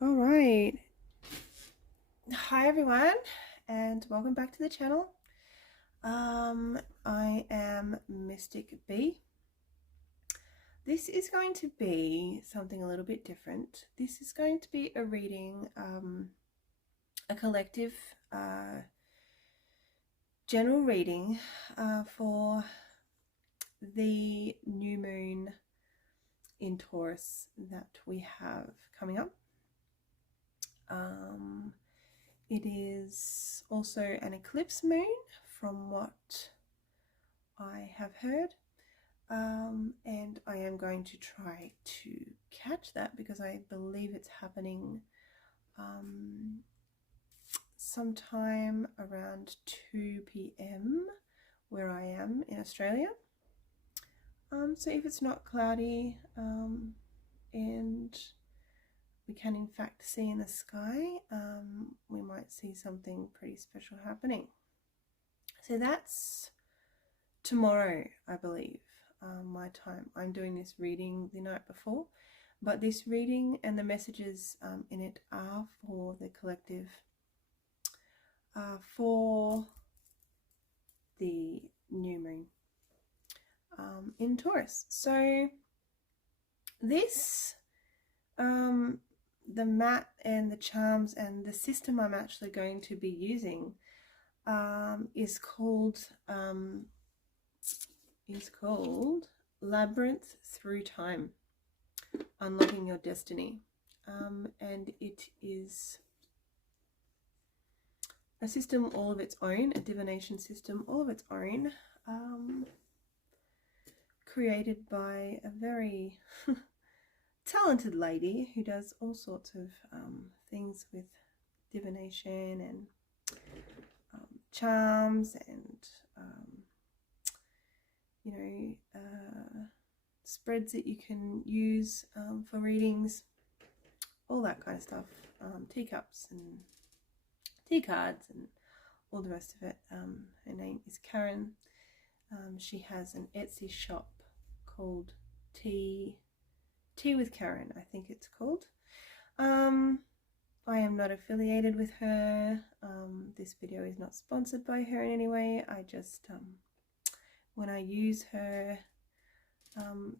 All right. Hi everyone, and welcome back to the channel. I am Mystic B. This is going to be something a little bit different. This is going to be a reading, a collective general reading for the new moon in Taurus that we have coming up. It is also an eclipse moon from what I have heard, and I am going to try to catch that because I believe it's happening sometime around 2 p.m. where I am in Australia. So if it's not cloudy and we can in fact see in the sky, we might see something pretty special happening. So that's tomorrow, I believe, my time. I'm doing this reading the night before, but this reading and the messages in it are for the collective, for the new moon in Taurus. So this, the mat and the charms and the system I'm actually going to be using is called Labrinth Through Time, Unlocking Your Destiny, and it is a system all of its own, a divination system all of its own, created by a very talented lady who does all sorts of things with divination and charms and spreads that you can use for readings, all that kind of stuff, teacups and tea cards and all the rest of it. Her name is Karen. She has an Etsy shop called Tea with Karen, I think it's called. I am not affiliated with her. This video is not sponsored by her in any way. I just, when I use her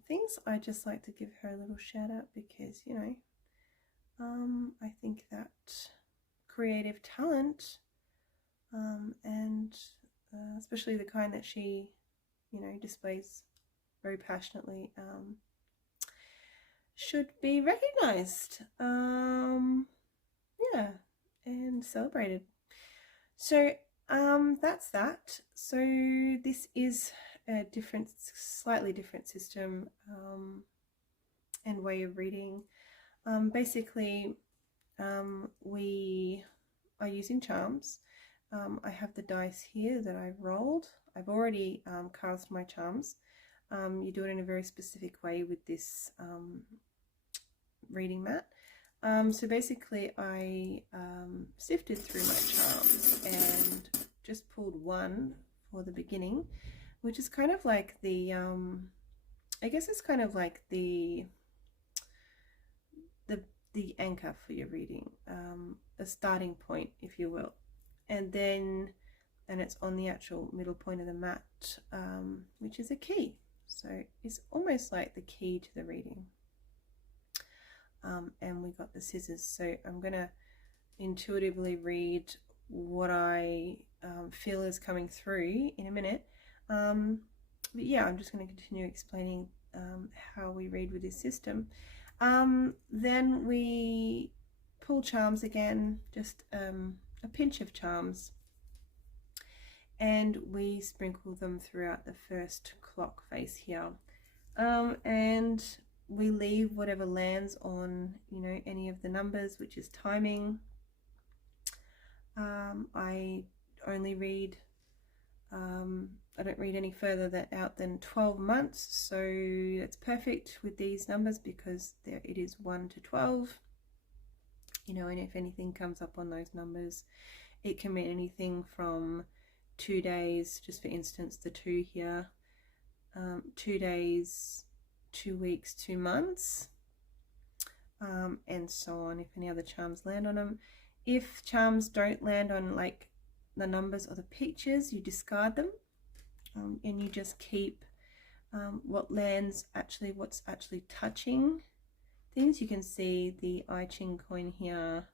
things, I just like to give her a little shout out because, you know, I think that creative talent, and especially the kind that she, you know, displays very passionately, should be recognized, yeah, and celebrated. So that's that. So this is a different, slightly different system and way of reading. Basically, we are using charms. I have the dice here that I've rolled. I've already cast my charms. You do it in a very specific way with this reading mat. So basically I sifted through my charms and just pulled one for the beginning, which is kind of like the I guess it's kind of like the anchor for your reading, a starting point, if you will, and it's on the actual middle point of the mat, which is a key. So it's almost like the key to the reading. And we got the scissors, so I'm gonna intuitively read what I feel is coming through in a minute, but yeah, I'm just going to continue explaining how we read with this system. Then we pull charms again, just a pinch of charms, and we sprinkle them throughout the first clock face here, and we leave whatever lands on, you know, any of the numbers, which is timing. I only read, I don't read any further out than 12 months, so that's perfect with these numbers because it is 1 to 12. you know, and if anything comes up on those numbers, it can mean anything from 2 days, just for instance, the 2 here, 2 days, 2 weeks, 2 months, and so on, if any other charms land on them. If charms don't land on like the numbers or the pictures, you discard them, and you just keep what lands, actually what's actually touching things. You can see the I Ching coin here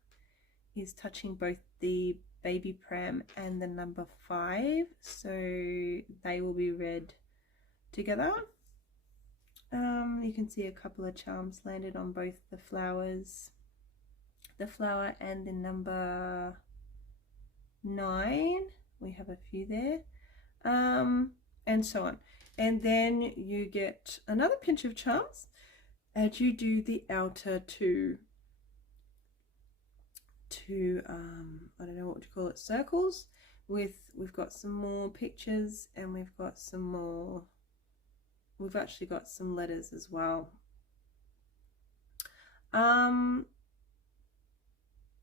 is touching both the baby pram and the number 5, so they will be read together. You can see a couple of charms landed on both the flowers, the flower and the number 9. We have a few there, and so on. And then you get another pinch of charms and you do the outer two I don't know what to call it, circles. We've got some more pictures, and we've got some more, we've actually got some letters as well.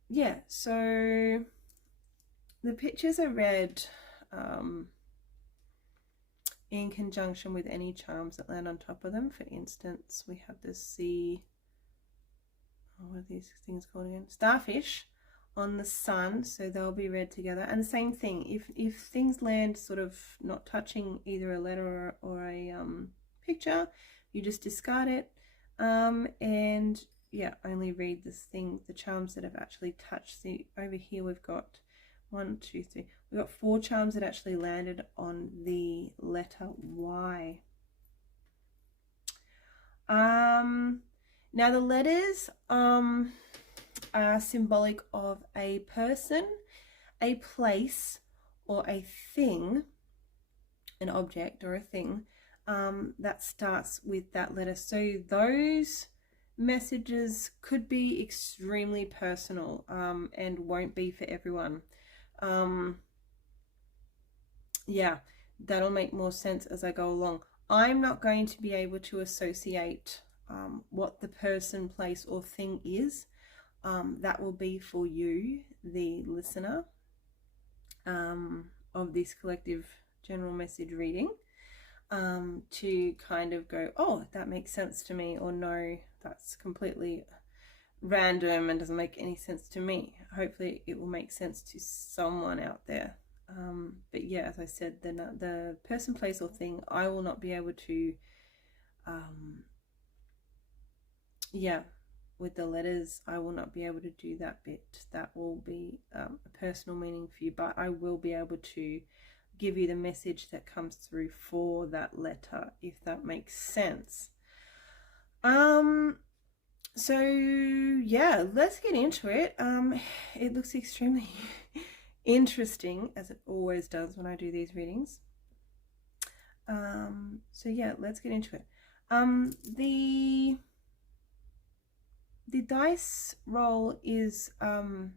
Yeah, so the pictures are read in conjunction with any charms that land on top of them. For instance, we have the sea, what are these things called again? Starfish on the sun, so they'll be read together. And the same thing, if things land sort of not touching either a letter or a picture, you just discard it, and yeah, only read this thing, the charms that have actually touched. See, over here we've got 1, 2, 3, we've got 4 charms that actually landed on the letter Y. Now the letters are symbolic of a person, a place, or a thing, an object or a thing, that starts with that letter. So those messages could be extremely personal, and won't be for everyone. Yeah, that'll make more sense as I go along. I'm not going to be able to associate what the person, place, or thing is. That will be for you, the listener, of this collective general message reading, to kind of go, oh, that makes sense to me, or no, that's completely random and doesn't make any sense to me. Hopefully it will make sense to someone out there. But yeah, as I said, the person, place, or thing, I will not be able to, yeah, with the letters, I will not be able to do that bit. That will be a personal meaning for you, but I will be able to give you the message that comes through for that letter, if that makes sense. So yeah, let's get into it. It looks extremely interesting, as it always does when I do these readings. So yeah, let's get into it. The dice roll is, I'm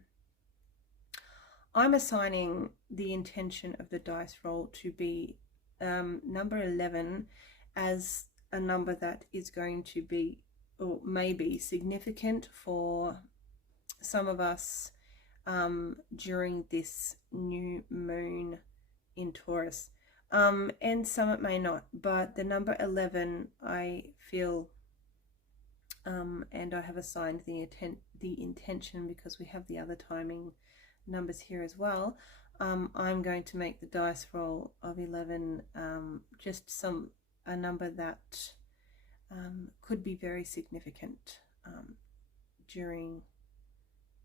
assigning the intention of the dice roll to be number 11 as a number that is going to be, or maybe significant for some of us during this new moon in Taurus, and some it may not, but the number 11 I feel, and I have assigned the intention because we have the other timing numbers here as well. I'm going to make the dice roll of 11 just a number that could be very significant during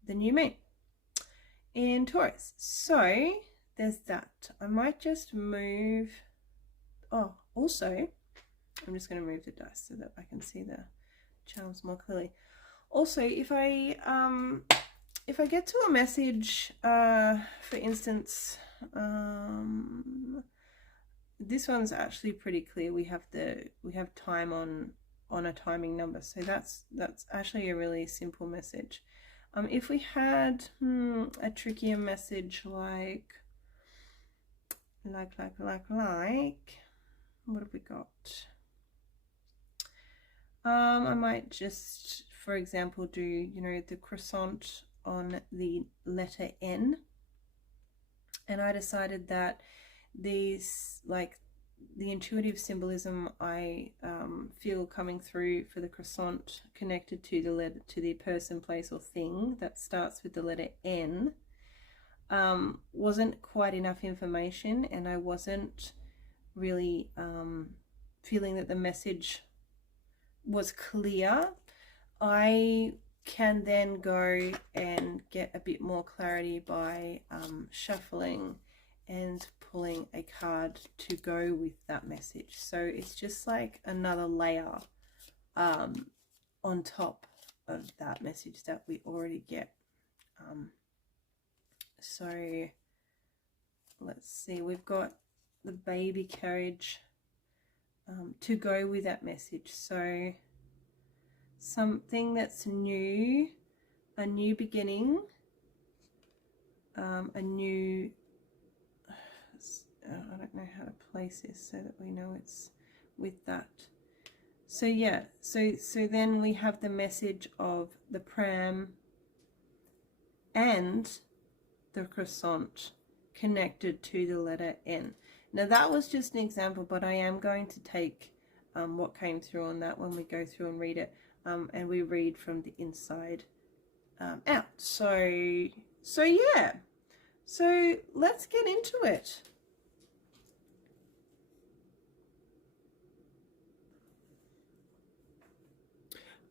the new moon in Taurus. So there's that. I might just move, oh, also I'm just going to move the dice so that I can see the charms more clearly. Also, if I get to a message, for instance, this one's actually pretty clear. We have time on a timing number, so that's actually a really simple message. If we had a trickier message like what have we got? I might just, for example, do, you know, the croissant on the letter N, and I decided that these, like the intuitive symbolism I feel coming through for the croissant connected to the letter, to the person, place, or thing that starts with the letter N, wasn't quite enough information, and I wasn't really feeling that the message was clear. I can then go and get a bit more clarity by shuffling and pulling a card to go with that message. So it's just like another layer on top of that message that we already get. So let's see, we've got the baby carriage to go with that message. So something that's new, a new beginning, a new, I don't know how to place this so that we know it's with that. So yeah, so then we have the message of the pram and the croissant connected to the letter N. Now that was just an example, but I am going to take what came through on that when we go through and read it, and we read from the inside out. So yeah, so let's get into it.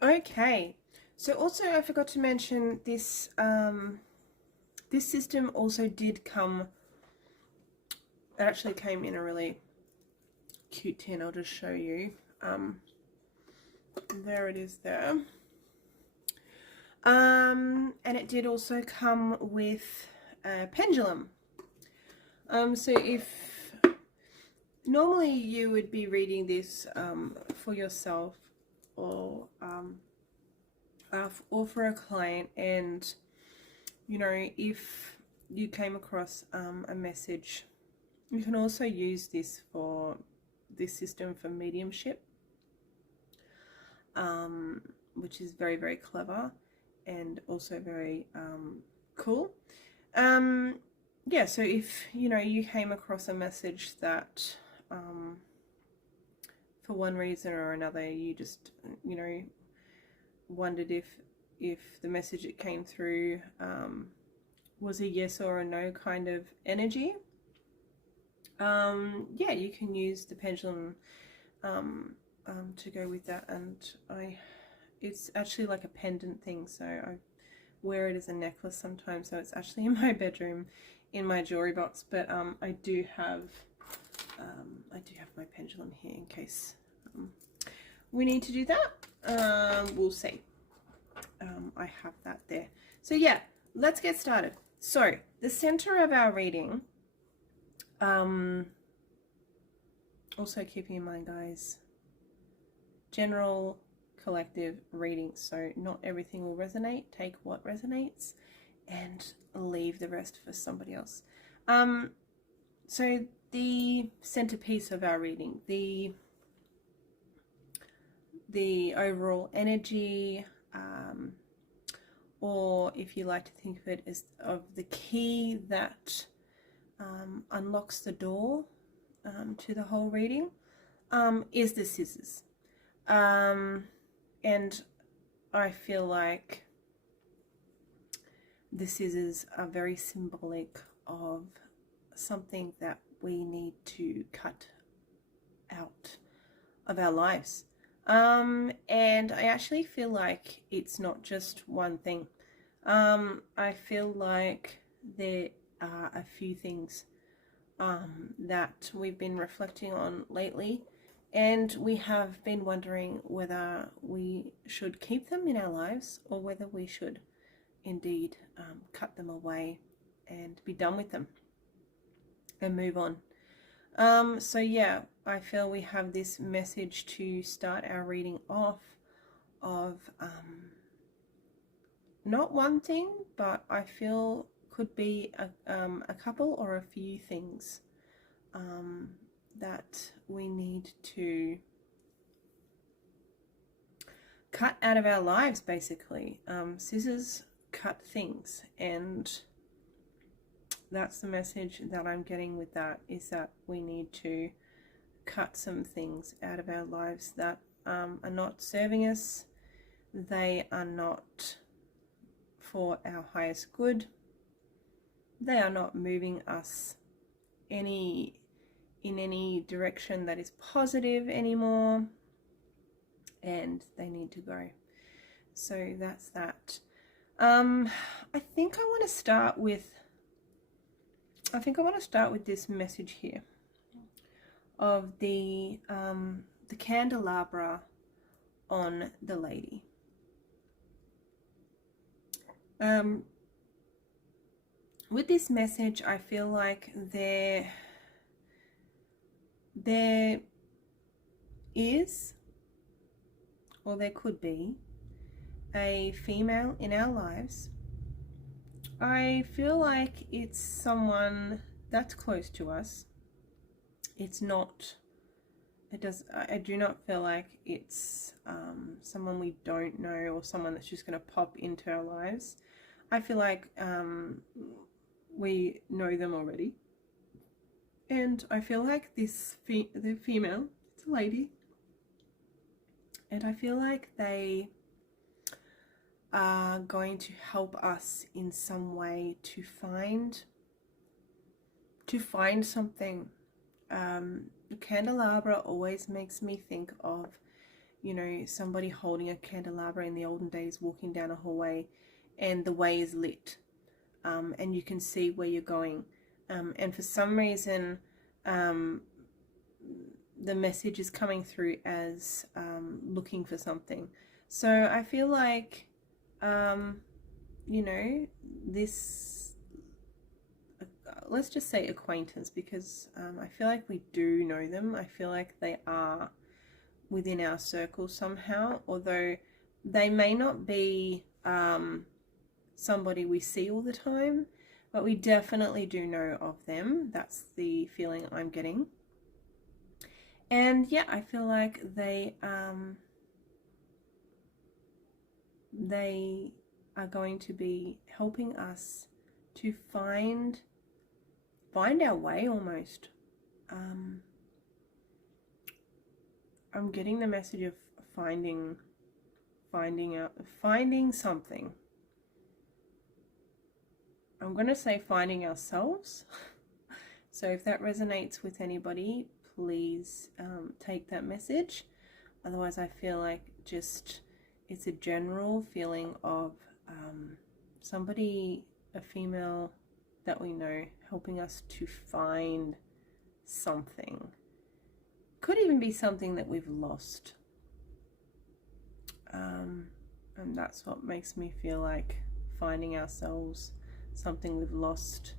Okay, so also I forgot to mention this, this system also did come, it actually came in a really cute tin. I'll just show you. There it is there. And it did also come with a pendulum. So if normally you would be reading this for yourself or for a client, and you know, if you came across a message, you can also use this for this system for mediumship, which is very, very clever and also very cool. Yeah, so if you know you came across a message that for one reason or another you just, you know, wondered if the message that came through was a yes or a no kind of energy, yeah, you can use the pendulum to go with that. And it's actually like a pendant thing, so I wear it as a necklace sometimes, so it's actually in my bedroom in my jewelry box. But I do have my pendulum here in case we need to do that. We'll see. I have that there. So yeah, let's get started. So the center of our reading, also keeping in mind, guys, general collective reading, so not everything will resonate. Take what resonates and leave the rest for somebody else. So the centerpiece of our reading, the overall energy, or if you like to think of it as of the key that unlocks the door to the whole reading, is the scissors. And I feel like the scissors are very symbolic of something that we need to cut out of our lives. And I actually feel like it's not just one thing. I feel like there are a few things that we've been reflecting on lately, and we have been wondering whether we should keep them in our lives or whether we should indeed cut them away and be done with them and move on. So yeah, I feel we have this message to start our reading off of not one thing, but I feel could be a couple or a few things that we need to cut out of our lives, basically. Scissors cut things. And that's the message that I'm getting with that, is that we need to cut some things out of our lives that are not serving us. They are not for our highest good. They are not moving us in any direction that is positive anymore, and they need to go. So that's that. I think I want to start with this message here of the candelabra on the lady. With this message, I feel like there is, or there could be, a female in our lives. I feel like it's someone that's close to us. It's not, I do not feel like it's someone we don't know, or someone that's just going to pop into our lives. I feel like we know them already. And I feel like the female, it's a lady, and I feel like they are going to help us in some way to find something. The candelabra always makes me think of, you know, somebody holding a candelabra in the olden days, walking down a hallway, and the way is lit, and you can see where you're going. And for some reason, the message is coming through as looking for something. So I feel like, you know, this, let's just say acquaintance, because I feel like we do know them. I feel like they are within our circle somehow, although they may not be somebody we see all the time, but we definitely do know of them. That's the feeling I'm getting. And yeah, I feel like they are going to be helping us to find our way almost. I'm getting the message of finding something. I'm going to say finding ourselves. So if that resonates with anybody, please take that message. Otherwise, I feel like just it's a general feeling of somebody, a female that we know, helping us to find something. Could even be something that we've lost. And that's what makes me feel like finding ourselves, something we've lost.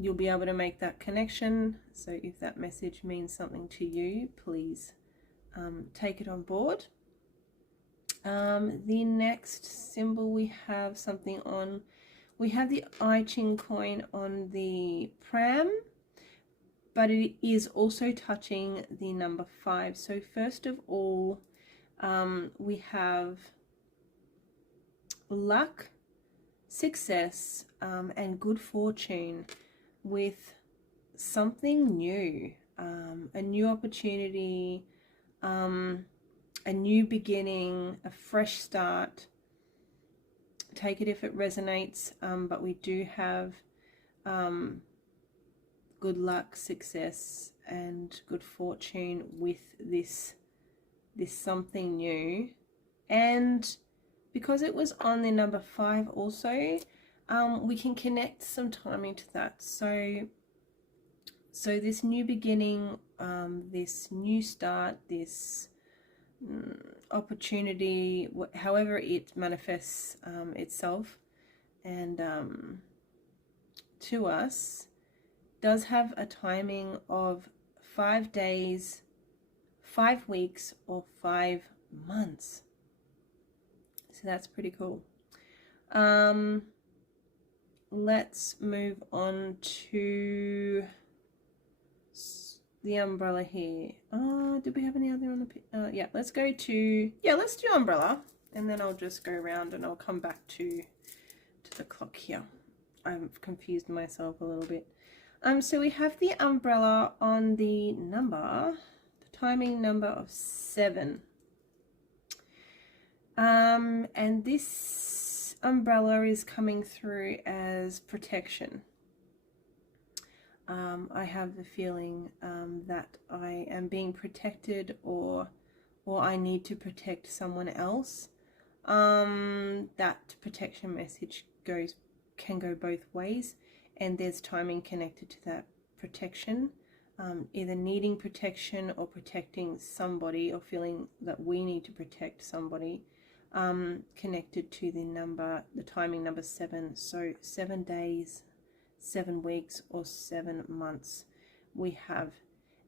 You'll be able to make that connection. So if that message means something to you, please take it on board. The next symbol we have something on, we have the I Ching coin on the pram, but it is also touching the number 5. So first of all, we have luck, success, and good fortune with something new, a new opportunity, a new beginning, a fresh start. Take it if it resonates, but we do have good luck, success, and good fortune with this something new. And because it was on the number 5 also, we can connect some timing to that. So this new beginning, this new start, this opportunity, however it manifests itself, and to us, does have a timing of 5 days, 5 weeks, or 5 months. So that's pretty cool. Let's move on to the umbrella here. Did we have any other on the yeah, let's go to, yeah, let's do umbrella. and then I'll just go around and I'll come back to the clock here. I've confused myself a little bit. So we have the umbrella on the number, the timing number of 7. And this umbrella is coming through as protection. I have the feeling that I am being protected, or I need to protect someone else. That protection message can go both ways, and there's timing connected to that protection, either needing protection or protecting somebody, or feeling that we need to protect somebody, connected to the timing number 7. So 7 days, 7 weeks, or 7 months. We have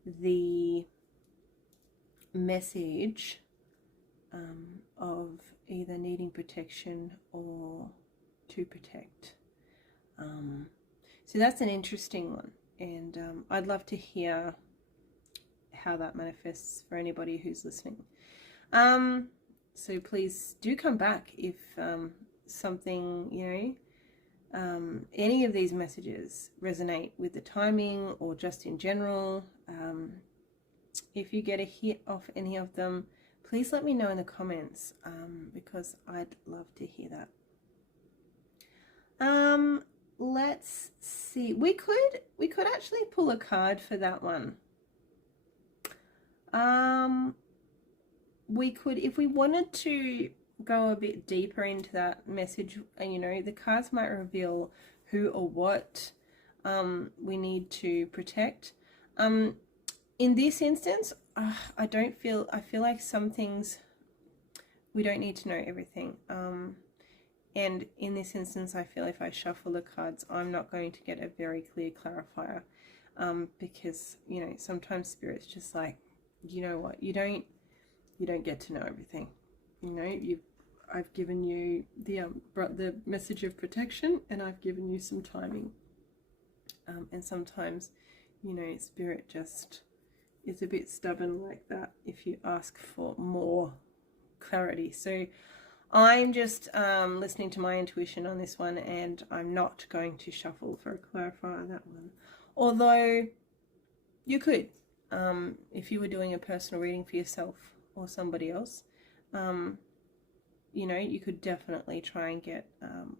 the message of either needing protection or to protect. So that's an interesting one, and I'd love to hear how that manifests for anybody who's listening. So please do come back if something, any of these messages resonate with the timing or just in general. If you get a hit off any of them, please let me know in the comments, because I'd love to hear that. Let's see. We could actually pull a card for that one. We could, if we wanted to go a bit deeper into that message, the cards might reveal who or what we need to protect. In this instance, I feel like some things we don't need to know everything. And in this instance, I feel if I shuffle the cards, I'm not going to get a very clear clarifier, because sometimes Spirit's just like, you know what, you don't get to know everything. I've given you the message of protection, and I've given you some timing. And sometimes, Spirit just is a bit stubborn like that if you ask for more clarity. So I'm just listening to my intuition on this one, and I'm not going to shuffle for a clarifier on that one. Although you could, if you were doing a personal reading for yourself or somebody else, you could definitely try and get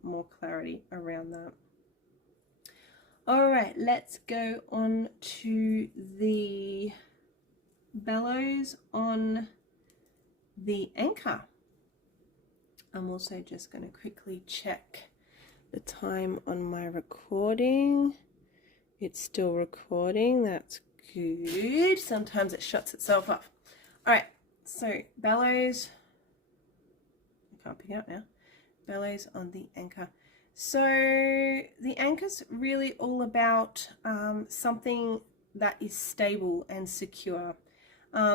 more clarity around that. All right, let's go on to the bellows on the anchor. I'm also just going to quickly check the time on my recording. It's still recording. That's good. Sometimes it shuts itself off. All right, so bellows. I can't pick it up now. Bellows on the anchor. So the anchor's really all about something that is stable and secure.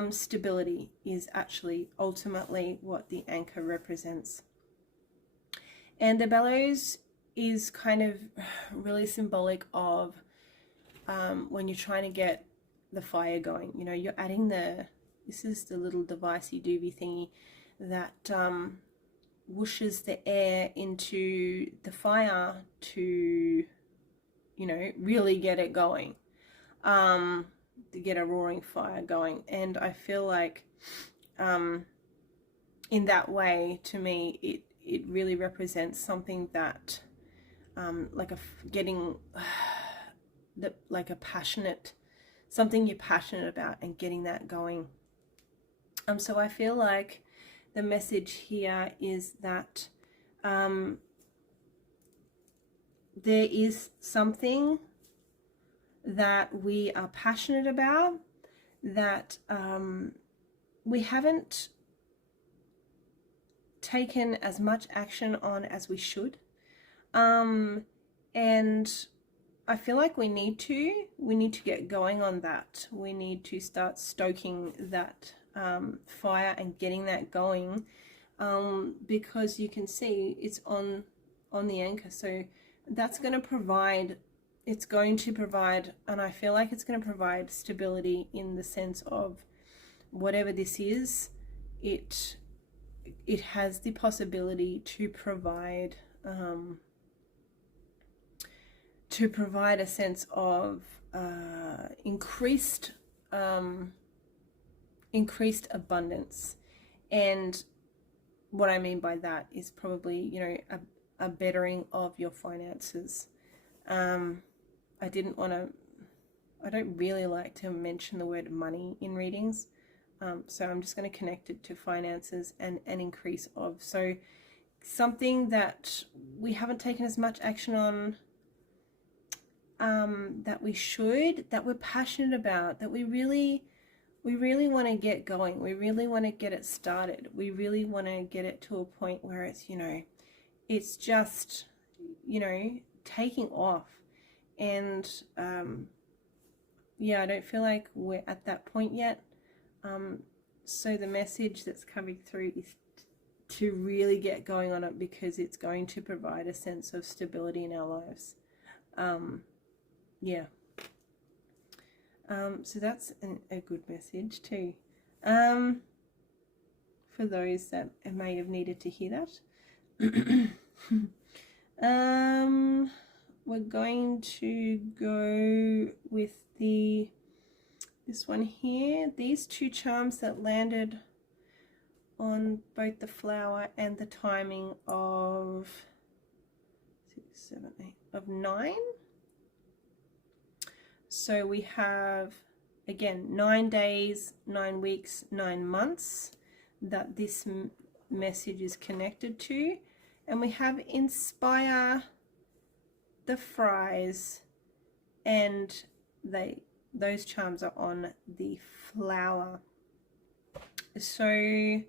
Stability is actually ultimately what the anchor represents. And the bellows is kind of really symbolic of when you're trying to get the fire going. You're adding this is the little devicey doobie thingy that whooshes the air into the fire to, really get it going. To get a roaring fire going. And I feel like in that way, to me, it really represents something that like a passionate, something you're passionate about, and getting that going. So I feel like the message here is that there is something that we are passionate about that we haven't taken as much action on as we should, and I feel like we need to get going on that. We need to start stoking that fire and getting that going, because you can see it's on the anchor. So that's going to provide, and I feel like it's going to provide stability in the sense of whatever this is, it it has the possibility to provide a sense of increased abundance. And what I mean by that is probably, you know, a bettering of your finances. I don't really like to mention the word money in readings. So I'm just going to connect it to finances and an increase of. So something that we haven't taken as much action on, that we should, that we're passionate about, that we really want to get going. We really want to get it started. We really want to get it to a point where it's, you know, it's just, you know, taking off. And yeah, I don't feel like we're at that point yet. So the message that's coming through is to really get going on it, because it's going to provide a sense of stability in our lives. Yeah. So that's a good message too. For those that may have needed to hear that. We're going to go with this one here. These two charms that landed on both the flower and the timing of 6, 7, 8, of 9. So we have, again, 9 days, 9 weeks, 9 months that this message is connected to. And we have inspire, the fries, and those charms are on the flower. So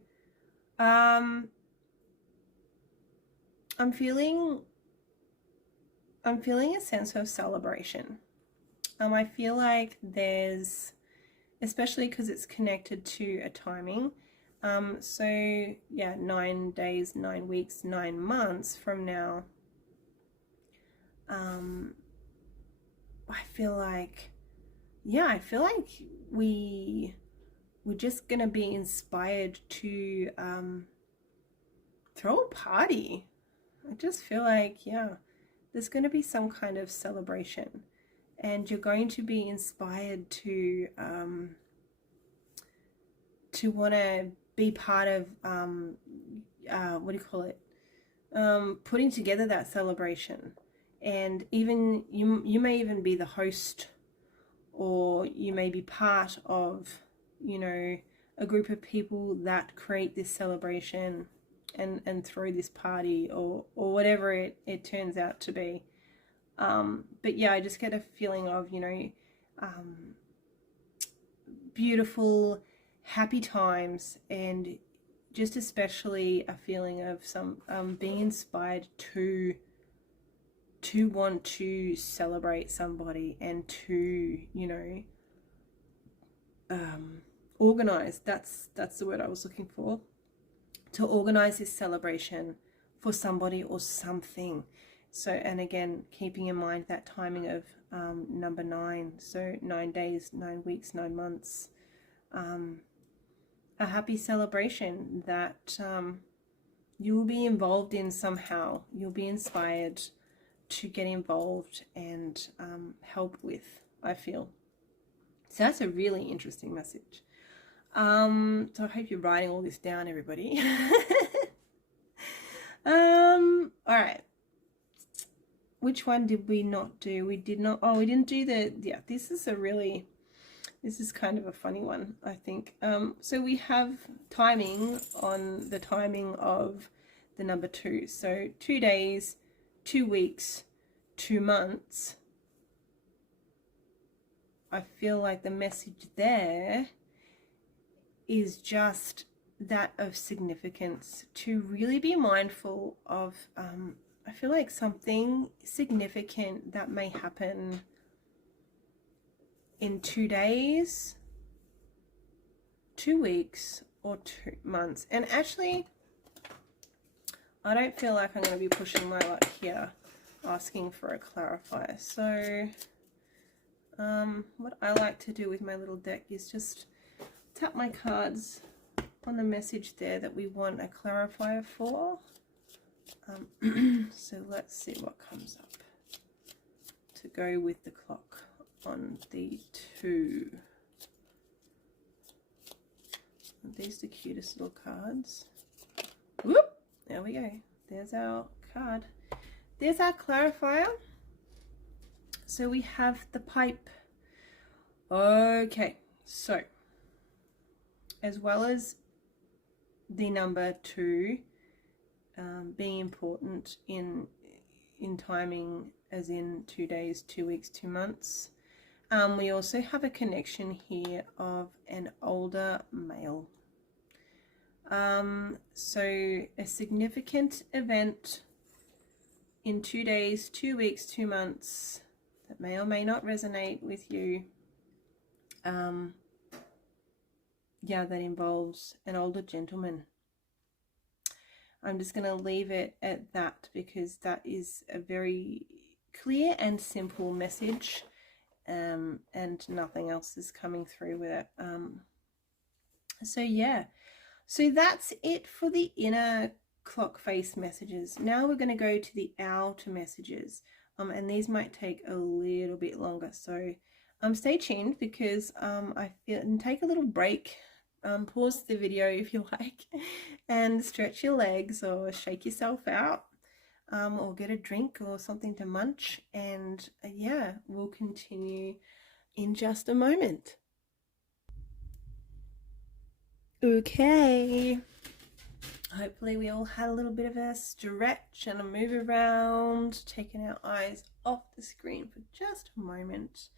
I'm feeling a sense of celebration. I feel like there's, especially because it's connected to a timing. So yeah, 9 days, 9 weeks, 9 months from now. I feel like, yeah, I feel like we're just gonna be inspired to throw a party. I just feel like, yeah, there's gonna be some kind of celebration. And you're going to be inspired to want to be part of, what do you call it? Putting together that celebration. And even you may even be the host, or you may be part of, you know, a group of people that create this celebration and throw this party, or whatever it turns out to be. But yeah, I just get a feeling of, you know, beautiful, happy times, and just especially a feeling of some being inspired to want to celebrate somebody, and to, you know, organize. That's the word I was looking for. To organize this celebration for somebody or something. So, and again, keeping in mind that timing of number 9, so 9 days, 9 weeks, 9 months, a happy celebration that you will be involved in somehow. You'll be inspired to get involved and help with, I feel. So that's a really interesting message. So I hope you're writing all this down, everybody. All right. Which one did we not do? We did not, we didn't do yeah, this is kind of a funny one, I think. So we have timing on the timing of the number 2. So 2 days, 2 weeks, 2 months. I feel like the message there is just that of significance, to really be mindful of, I feel like something significant that may happen in 2 days, 2 weeks, or 2 months. And actually, I don't feel like I'm going to be pushing my luck here, asking for a clarifier. So what I like to do with my little deck is just tap my cards on the message there that we want a clarifier for. So let's see what comes up to go with the clock on the 2. These are the cutest little cards. Whoop! There we go. There's our card. There's our clarifier. So we have the pipe. Okay, so as well as the number 2 being important in timing, as in 2 days, 2 weeks, 2 months, we also have a connection here of an older male. So a significant event in 2 days, 2 weeks, 2 months that may or may not resonate with you. Yeah, that involves an older gentleman. I'm just going to leave it at that because that is a very clear and simple message, and nothing else is coming through with it. So yeah, so that's it for the inner clock face messages. Now we're going to go to the outer messages, and these might take a little bit longer. So stay tuned because I feel, and take a little break. Pause the video if you like and stretch your legs or shake yourself out, or get a drink or something to munch, and yeah, we'll continue in just a moment. Okay, hopefully we all had a little bit of a stretch and a move around, taking our eyes off the screen for just a moment.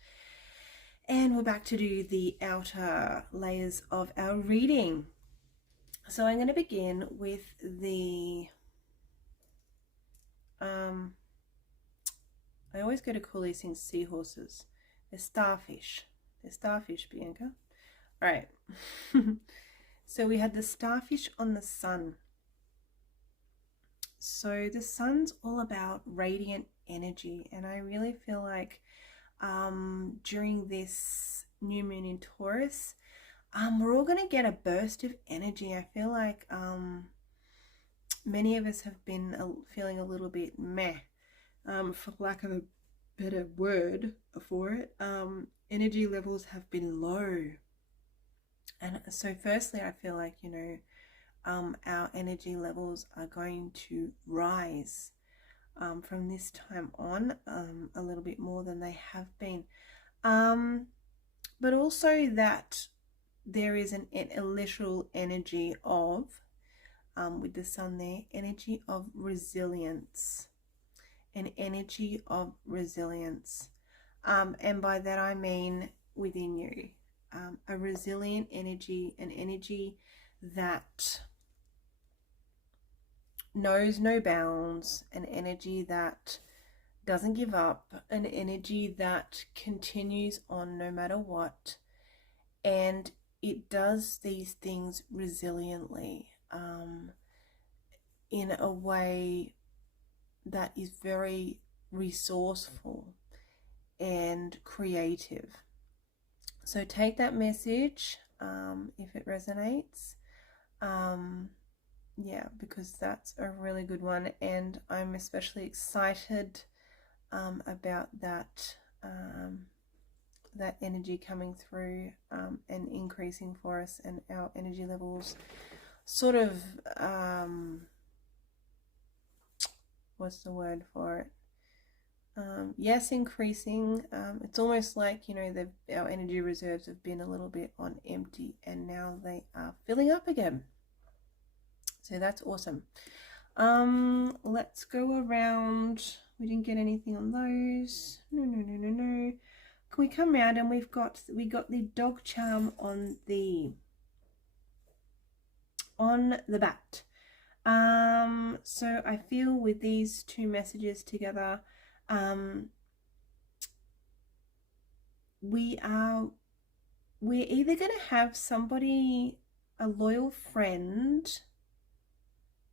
And we're back to do the outer layers of our reading. So I'm going to begin with the, I always go to call these things seahorses. They're starfish. They're starfish, Bianca. All right. So we had the starfish on the sun. So the sun's all about radiant energy. And I really feel like during this new moon in Taurus, we're all going to get a burst of energy. I feel like many of us have been feeling a little bit meh, for lack of a better word for it. Energy levels have been low. And so firstly, I feel like, you know, our energy levels are going to rise from this time on, a little bit more than they have been. But also that there is a literal energy of, with the sun there, energy of resilience. An energy of resilience. And by that I mean within you. A resilient energy, an energy that knows no bounds, an energy that doesn't give up, an energy that continues on no matter what, and it does these things resiliently, in a way that is very resourceful and creative. So take that message if it resonates. Yeah, because that's a really good one, and I'm especially excited about that that energy coming through and increasing for us, and our energy levels sort of what's the word for it? Yes, increasing. It's almost like, you know, our energy reserves have been a little bit on empty, and now they are filling up again. So that's awesome. Let's go around. We didn't get anything on those. No. Can we come around, and we got the dog charm on the bat. So I feel with these two messages together, we're either going to have somebody, a loyal friend,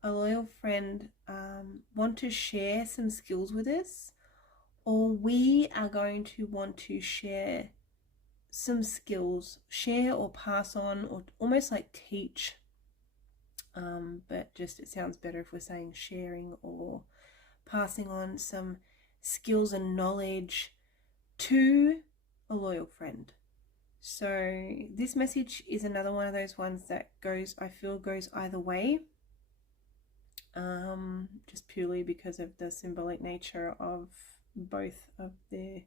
want to share some skills with us, or we are going to want to share some skills, share or pass on, or almost like teach but just it sounds better if we're saying sharing or passing on some skills and knowledge to a loyal friend. So this message is another one of those ones that I feel goes either way, just purely because of the symbolic nature of both of these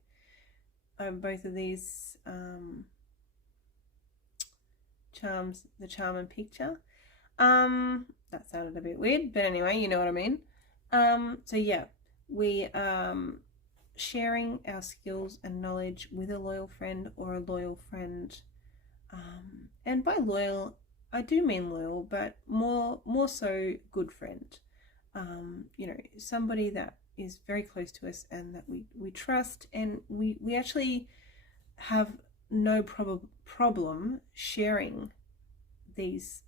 charms, the charm and picture. That sounded a bit weird, but anyway, you know what I mean. So yeah, we sharing our skills and knowledge with a loyal friend or a loyal friend. And by loyal, I do mean loyal, but more so good friend. You know, somebody that is very close to us and that we trust, and we actually have no problem sharing these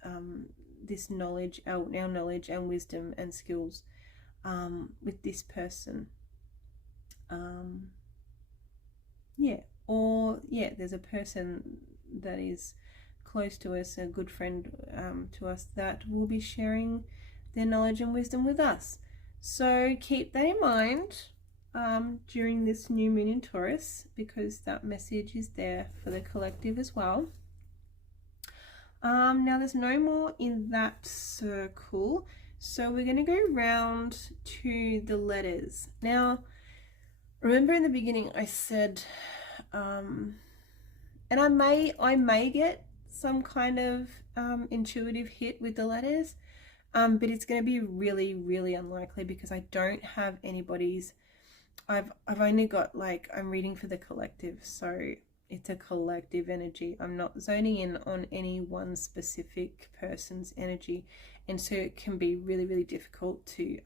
this knowledge, our knowledge and wisdom and skills with this person. There's a person that is close to us, a good friend to us, that will be sharing their knowledge and wisdom with us. So keep that in mind during this new moon in Taurus, because that message is there for the collective as well. Now there's no more in that circle, so we're going to go round to the letters. Now remember in the beginning I said, and I may get some kind of intuitive hit with the letters, but it's going to be really, really unlikely because I don't have anybody's. I've only got, like, I'm reading for the collective, so it's a collective energy. I'm not zoning in on any one specific person's energy, and so it can be really, really difficult to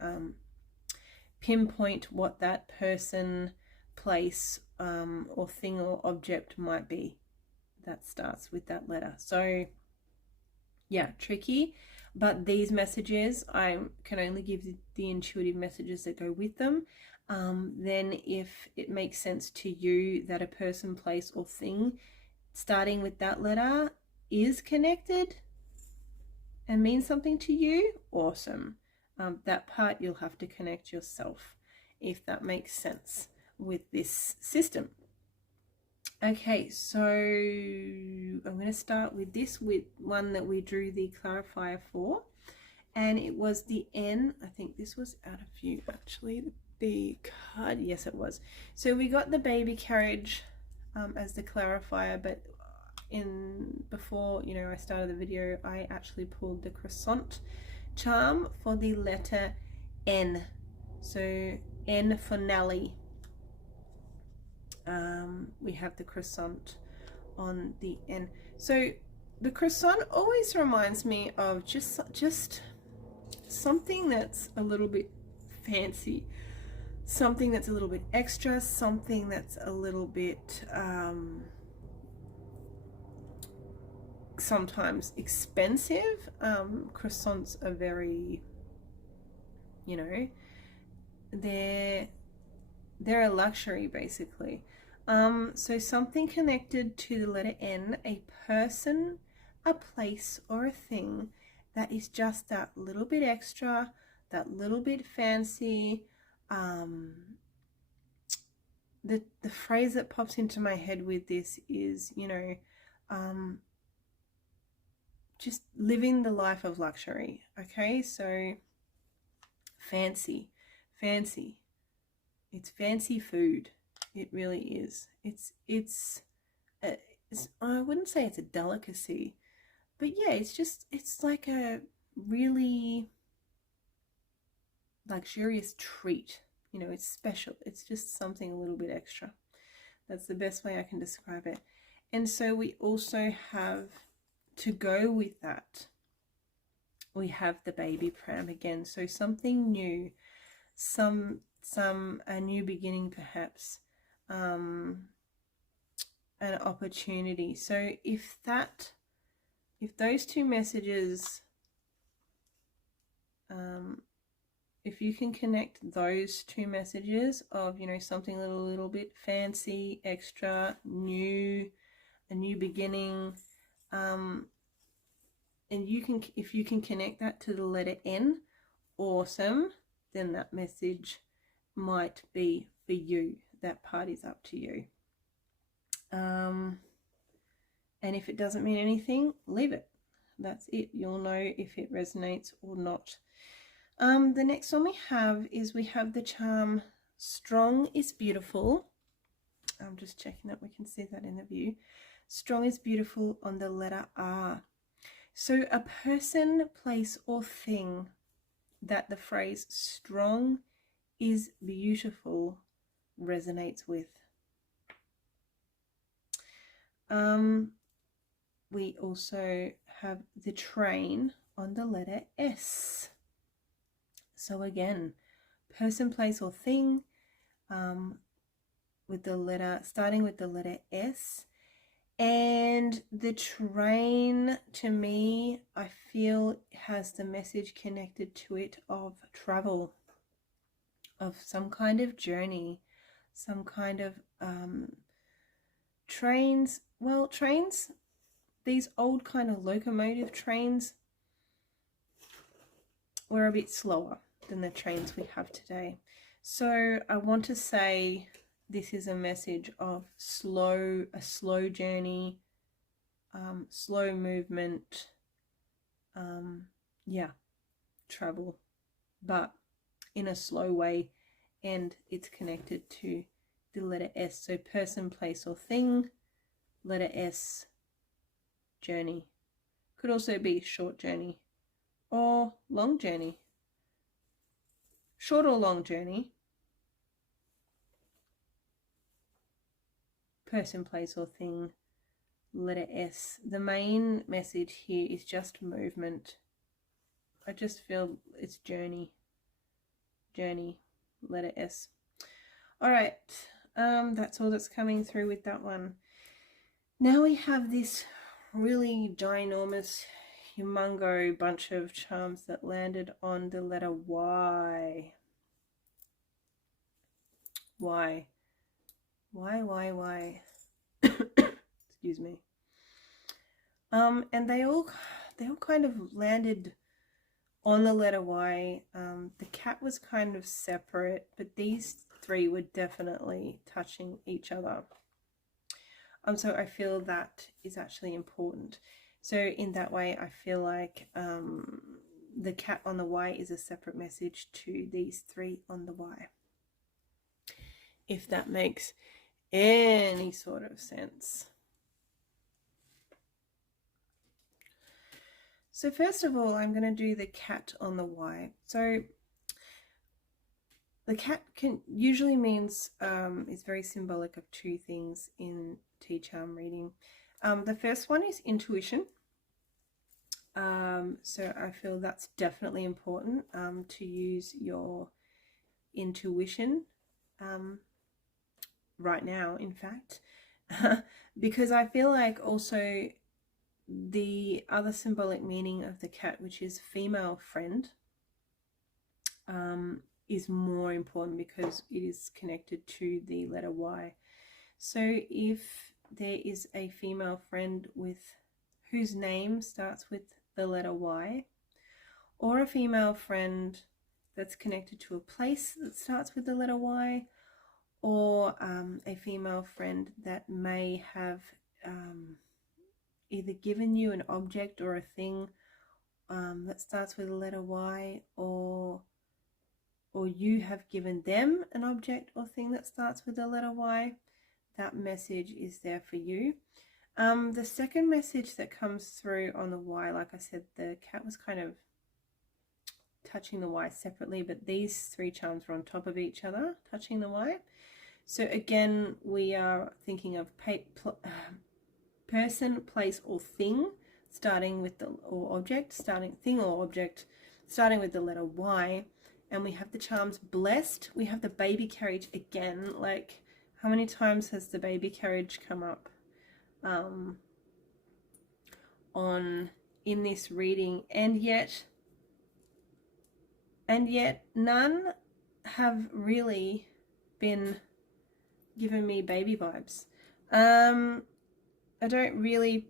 pinpoint what that person, place, or thing or object might be that starts with that letter. So yeah, tricky. But these messages, I can only give the intuitive messages that go with them. Then if it makes sense to you that a person, place, or thing starting with that letter is connected and means something to you, awesome. That part you'll have to connect yourself, if that makes sense with this system. Okay, so I'm going to start with this, with one that we drew the clarifier for, and it was the N. I think this was out of view actually, the card. Yes, it was. So we got the baby carriage as the clarifier, but before I started the video, I actually pulled the croissant charm for the letter N. So N for Nelly. We have the croissant on the N. So the croissant always reminds me of just something that's a little bit fancy, something that's a little bit extra, something that's a little bit sometimes expensive. Croissants are very, they're a luxury basically. So something connected to the letter N, a person, a place, or a thing that is just that little bit extra, that little bit fancy. The phrase that pops into my head with this is, just living the life of luxury. Okay, so fancy. It's fancy food. It really is. It's I wouldn't say it's a delicacy, but yeah, it's like a really luxurious treat. It's special. It's just something a little bit extra. That's the best way I can describe it. And so we also have, to go with that, we have the baby pram again. So something new, a new beginning perhaps, an opportunity. So if those two messages, if you can connect those two messages of, something a little bit fancy, extra, new, a new beginning, and if you can connect that to the letter N, awesome, then that message might be for you. That part is up to you. And if it doesn't mean anything, leave it. That's it. You'll know if it resonates or not. The next one we have the charm Strong is Beautiful. I'm just checking that we can see that in the view. Strong is beautiful on the letter R. So a person, place, or thing that the phrase strong is beautiful resonates with. We also have the train on the letter S. So again, person, place, or thing starting with the letter S. And the train, to me, I feel has the message connected to it of travel, of some kind of journey, some kind of trains. Well, trains, these old kind of locomotive trains, were a bit slower than the trains we have today. So I want to say this is a message of a slow journey, slow movement, travel, but in a slow way, and it's connected to the letter S. So person, place, or thing, letter S, journey. Could also be short journey or long journey. Short or long journey. Person, place, or thing, letter S. The main message here is just movement. I just feel it's journey, letter S. All right, that's all that's coming through with that one. Now we have this really ginormous, humongo bunch of charms that landed on the letter Y. Why? Excuse me. And they all kind of landed on the letter Y. The cat was kind of separate, but these three were definitely touching each other. So I feel that is actually important. So in that way, I feel like the cat on the Y is a separate message to these three on the Y. If that makes any sort of sense. So first of all, I'm going to do the cat on the Y. So the cat usually means is very symbolic of two things in T-charm reading. The first one is intuition. So I feel that's definitely important to use your intuition right now, in fact, because I feel like also the other symbolic meaning of the cat, which is female friend, is more important because it is connected to the letter Y. So if there is a female friend whose name starts with the letter Y, or a female friend that's connected to a place that starts with the letter Y, or a female friend that may have either given you an object or a thing that starts with the letter Y, or you have given them an object or thing that starts with the letter Y, that message is there for you. The second message that comes through on the Y, like I said, the cat was kind of touching the Y separately, but these three charms were on top of each other, touching the Y. So again, we are thinking of person, place, or thing, starting with thing or object, starting with the letter Y. And we have the charms blessed. We have the baby carriage again. Like, how many times has the baby carriage come up in this reading? And yet none have really been giving me baby vibes. I don't really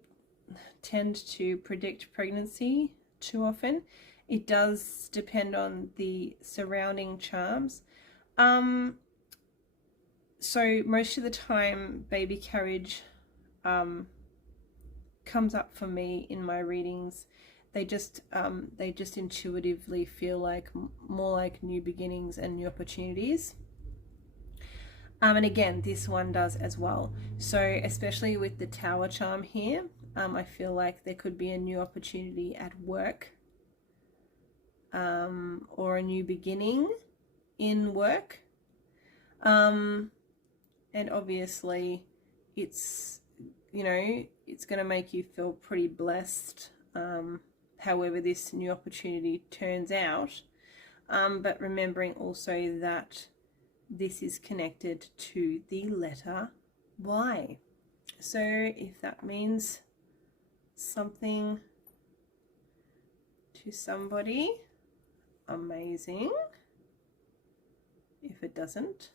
tend to predict pregnancy too often. It does depend on the surrounding charms. So most of the time, baby carriage comes up for me in my readings. They just intuitively feel like more like new beginnings and new opportunities. And again, this one does as well. So especially with the Tower charm here, I feel like there could be a new opportunity at work, or a new beginning in work. And obviously it's, you know, it's going to make you feel pretty blessed, however this new opportunity turns out. But remembering also that this is connected to the letter Y. So if that means something to somebody, amazing. If it doesn't,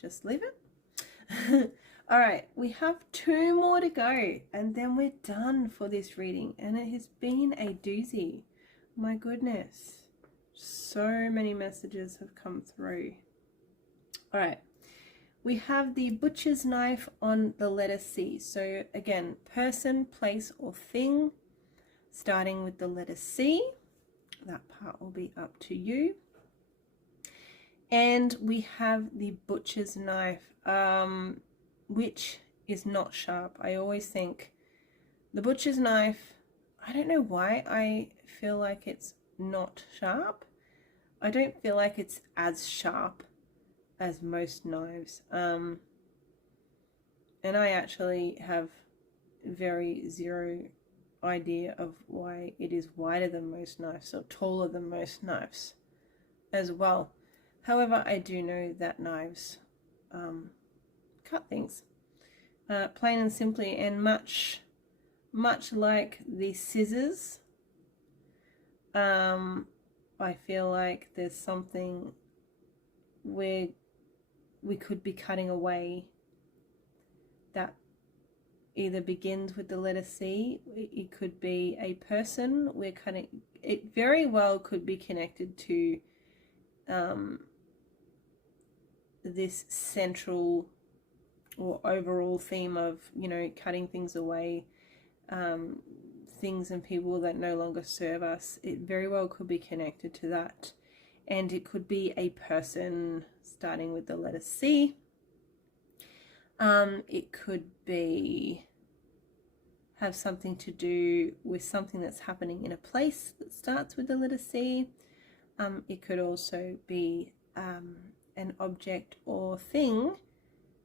just leave it. All right, we have 2 more to go and then we're done for this reading, and it has been a doozy. My goodness, so many messages have come through. All right, we have the butcher's knife on the letter C. So again, person, place or thing, starting with the letter C. That part will be up to you. And we have the butcher's knife, which is not sharp. I always think the butcher's knife, I don't know why I feel like it's not sharp. I don't feel like it's as sharp as most knives. And I actually have very zero idea of why it is wider than most knives or taller than most knives as well. However, I do know that knives cut things plain and simply, and much like the scissors, I feel like there's something where we could be cutting away that either begins with the letter C. It could be a person we're cutting. It very well could be connected to this central or overall theme of, you know, cutting things away, things and people that no longer serve us. It very well could be connected to that, and it could be a person starting with the letter C. It could be have something to do with something that's happening in a place that starts with the letter C. It could also be an object or thing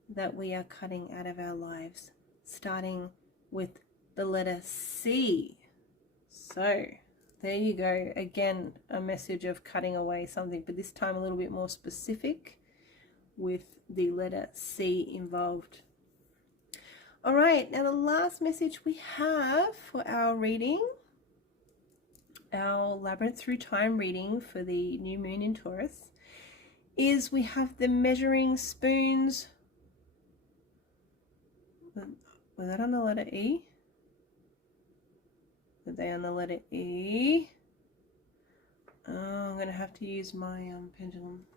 that we are cutting out of our lives, starting with the letter C. So there you go. Again, a message of cutting away something, but this time a little bit more specific with the letter C involved. All right, now the last message we have for our reading, our Labyrinth Through Time reading for the new moon in Taurus, is we have the measuring spoons. Was that on the letter E? Were they on the letter E? Oh, I'm going to have to use my pendulum.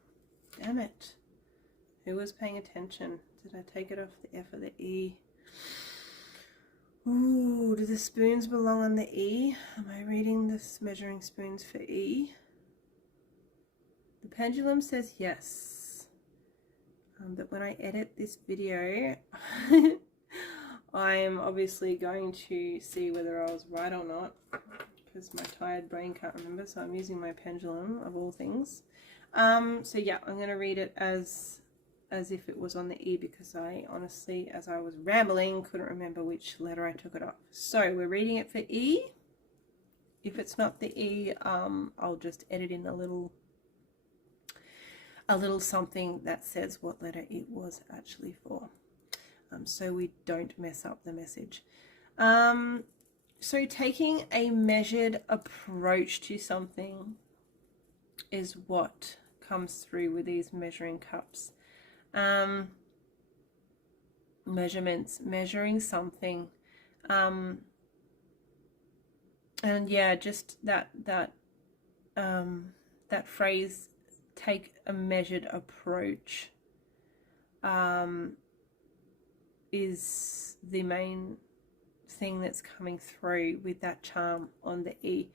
Damn it. Who was paying attention? Did I take it off the F or the E? Ooh, do the spoons belong on the E? Am I reading this measuring spoons for E? The pendulum says yes. But when I edit this video, I'm obviously going to see whether I was right or not, because my tired brain can't remember, so I'm using my pendulum of all things. So yeah, I'm going to read it as if it was on the E, because I honestly, as I was rambling, couldn't remember which letter I took it off. So we're reading it for E. If it's not the E, I'll just edit in a little something that says what letter it was actually for, so we don't mess up the message. So taking a measured approach to something is what comes through with these measuring cups. Measurements, measuring something, And yeah, just that phrase, take a measured approach, is the main thing that's coming through with that charm on the E.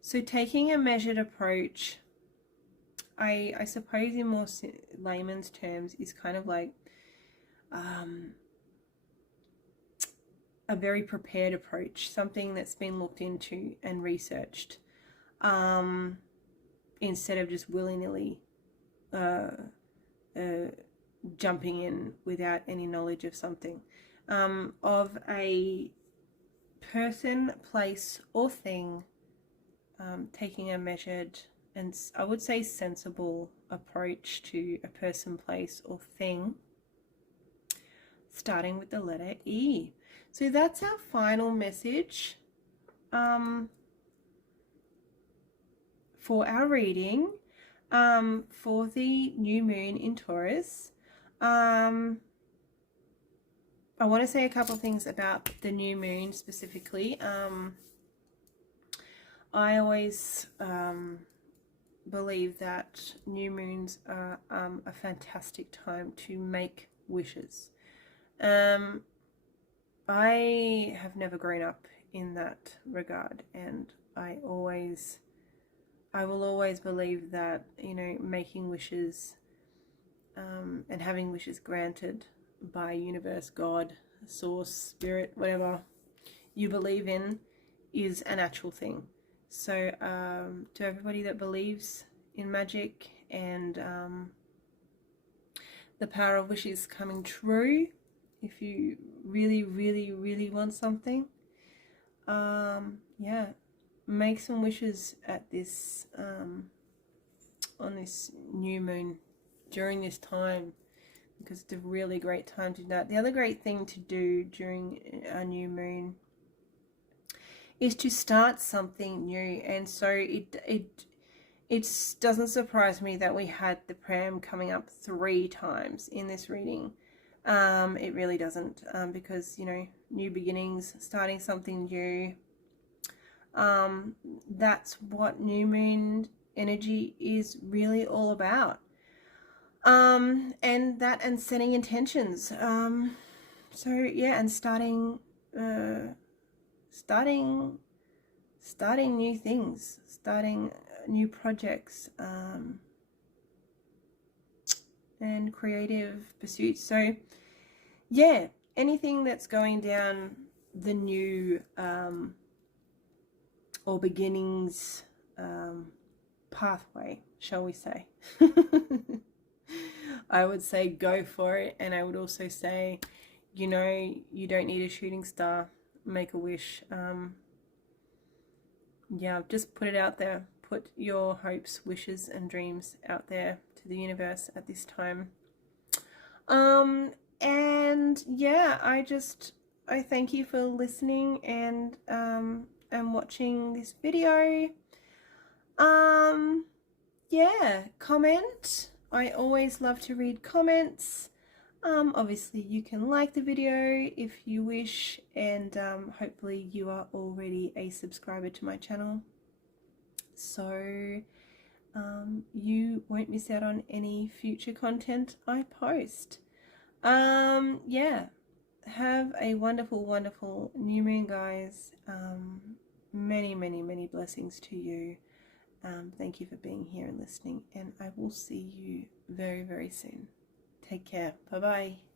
So taking a measured approach, I suppose in more layman's terms, is kind of like a very prepared approach, something that's been looked into and researched, instead of just willy-nilly jumping in without any knowledge of something, of a person, place, or thing, taking a measured and, I would say, sensible approach to a person, place, or thing, starting with the letter E. So that's our final message for our reading for the new moon in Taurus. I want to say a couple of things about the new moon specifically. I always believe that new moons are a fantastic time to make wishes. I have never grown up in that regard, and I will always believe that, you know, making wishes and having wishes granted by universe, God, source, spirit, whatever you believe in, is a natural thing. So to everybody that believes in magic and the power of wishes coming true, if you really, really, really want something, yeah, make some wishes at this on this new moon during this time, because it's a really great time to do that. The other great thing to do during a new moon is to start something new, and so it doesn't surprise me that we had the pram coming up 3 times in this reading. It really doesn't, because, you know, new beginnings, starting something new, that's what new moon energy is really all about. And setting intentions. So yeah, and starting new things, starting new projects, and creative pursuits. So yeah, anything that's going down the new or beginnings pathway, shall we say. I would say go for it, and I would also say, you know, you don't need a shooting star, make a wish. Yeah, just put it out there. Put your hopes, wishes, and dreams out there to the universe at this time. And yeah, I thank you for listening and watching this video. Yeah, comment. I always love to read comments. Obviously you can like the video if you wish, and hopefully you are already a subscriber to my channel, so you won't miss out on any future content I post. Yeah, have a wonderful, wonderful new moon, guys. Many, many, many blessings to you. Thank you for being here and listening, and I will see you very, very soon. Take care. Bye-bye.